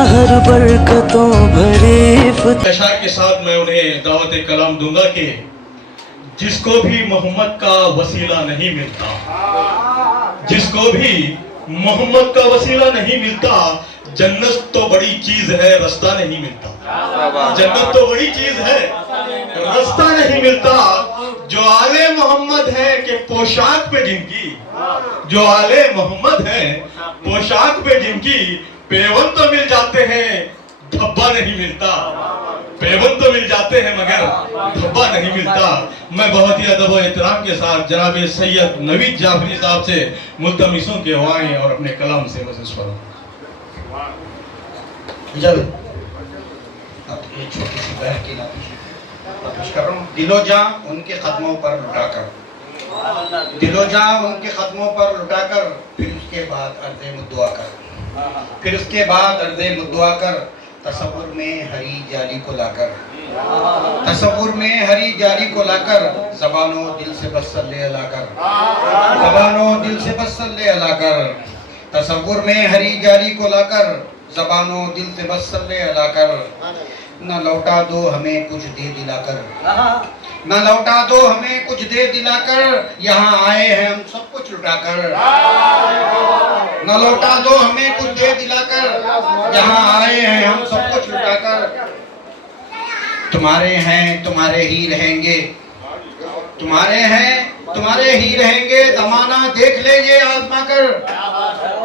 हर बरकतों भरे अशार के साथ मैं उन्हें दावत कलाम दूंगा कि जिसको भी मोहम्मद का वसीला नहीं मिलता, जिसको भी मोहम्मद का वसीला नहीं मिलता, जन्नत तो बड़ी चीज है, रास्ता नहीं मिलता। जन्नत तो बड़ी चीज है, रास्ता नहीं मिलता। जो आले मोहम्मद है कि पोशाक पे जिनकी, जो आले मोहम्मद है पोशाक पे जिनकी, पेवन तो मिल जाते हैं, धब्बा नहीं मिलता। पेवन तो मिल जाते हैं मगर धब्बा नहीं मिलता। मैं बहुत ही अदब और एहतराम के साथ जनाब सैयद नवीद जाफरी साहब से मुल्तमिसों के हुआएं और अपने कलाम से मज़ीद फरमाएं। ये छोटी सी बहर की नातिश कर रहा हूँ। दिलो जां उनके कदमों पर लुटाकर, दिलो जां उनके कदमों पर लुटाकर, फिर उसके बाद अर्ज़े मुद्दुआ कर, फिर उसके बाद अर्ज़े मुद्दुआ कर, तसव्वुर में हरी जाली को लाकर, तसव्वुर में हरी जाली को लाकर, ज़बानो दिल से बस सल्ले अला कर, ज़बानो दिल से बस सल्ले अला कर, तसव्वुर में हरी जाली को लाकर, ज़बानो दिल से बस सल्ले अला कर, न लौटा दो हमें कुछ दे दिलाकर, न लौटा दो हमें कुछ दे दिलाकर, यहाँ आए हैं हम सब कुछ लुटाकर। न लौटा दो हमें कुछ दे दिलाकर, यहाँ आए हैं हम सब कुछ लुटाकर। तुम्हारे हैं तुम्हारे ही रहेंगे, तुम्हारे हैं तुम्हारे ही रहेंगे, ज़माना देख ले ये आज़मा कर।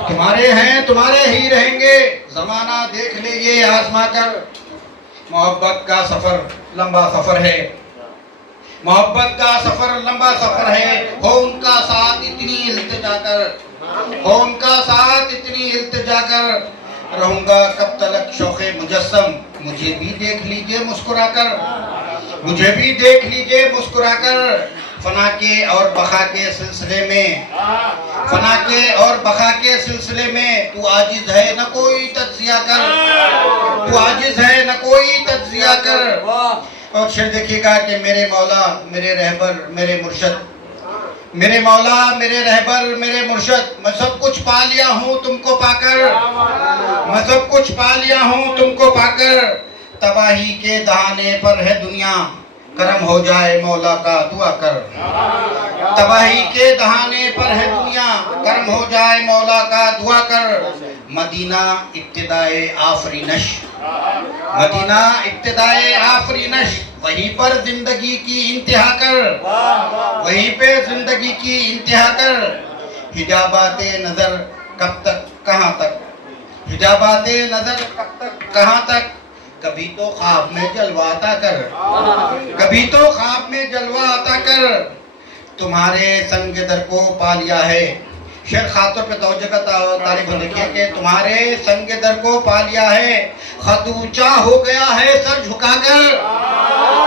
तुम्हारे हैं तुम्हारे ही रहेंगे, ज़माना देख ले ये आज़मा कर। मोहब्बत का सफर लंबा सफर है, मोहब्बत का सफर लंबा सफर है, हो उनका साथ इतनी इल्तिजा कर, हो उनका साथ इतनी इल्तिजा कर, रहूंगा कब तलक शौक़े मुजस्सम, मुझे भी देख लीजिए मुस्कुराकर, मुझे भी देख लीजिए मुस्कुराकर। फना के और बका के सिलसिले में, फना के और बका के सिलसिले में तू आजिज है न कोई तज्जिया कर, तू आजिज है न कोई तज्जिया कर। और शेर देखिएगा कि मेरे मौला मेरे रहबर मेरे मुर्शद, मेरे मौला मेरे रहबर मेरे मुर्शद, मैं सब कुछ पा लिया हूँ तुमको पाकर, मैं सब कुछ पा लिया हूँ तुमको पाकर। तबाही के दहाने पर है दुनिया, करम हो जाए मौला का दुआ कर। तबाही के दहाने पर है दुनिया, करम हो जाए मौला का दुआ कर। मदीना इब्तिदाए आफरीनश, मदीना इब्तिदाए आफरीनश, वहीं पर जिंदगी की इंतहा कर, वहीं पे जिंदगी की इंतहा कर। हिजाबाते नजर कब तक कहाँ तक, हिजाबाते नजर कब तक कहाँ तक, कभी तो ख्वाब में जलवाता कर, कभी तो ख्वाब में जलवाता कर। तुम्हारे संग दर को पा लिया है, शेर खातों पे तवज्जो का तारीफ देखिए कि तुम्हारे संग दर को पा लिया है, खत ऊंचा हो गया है सर झुकाकर,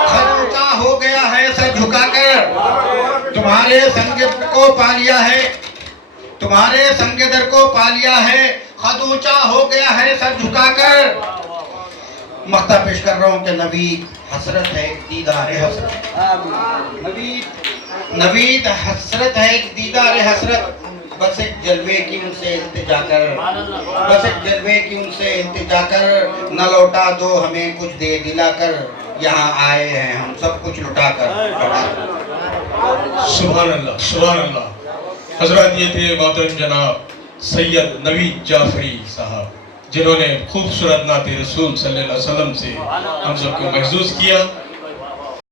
खत ऊंचा हो गया है सर झुकाकर। तुम्हारे संग दर को पा लिया है, तुम्हारे संग दर को पा लिया है, खत ऊंचा हो गया है सर झुकाकर। मक्ता पेश कर रहा हूँ कि नवीद हसरत है एक दीदार हसरत, नवीद हसरत है एक दीदार हसरत, बस एक जलवे की उनसे इल्तिजा कर, बस एक जलवे की उनसे इल्तिजा कर। न लौटा दो हमें कुछ दे दिलाकर, यहाँ आए हैं हम सब कुछ लुटा कर। सुभान अल्लाह, सुभान अल्लाह। हजरत ये थे मोहतरम जनाब सैयद नवीद जाफरी साहब, जिन्होंने खूबसूरत नाते रसूल सल्लल्लाहु अलैहि वसल्लम से हम सबको महसूस किया।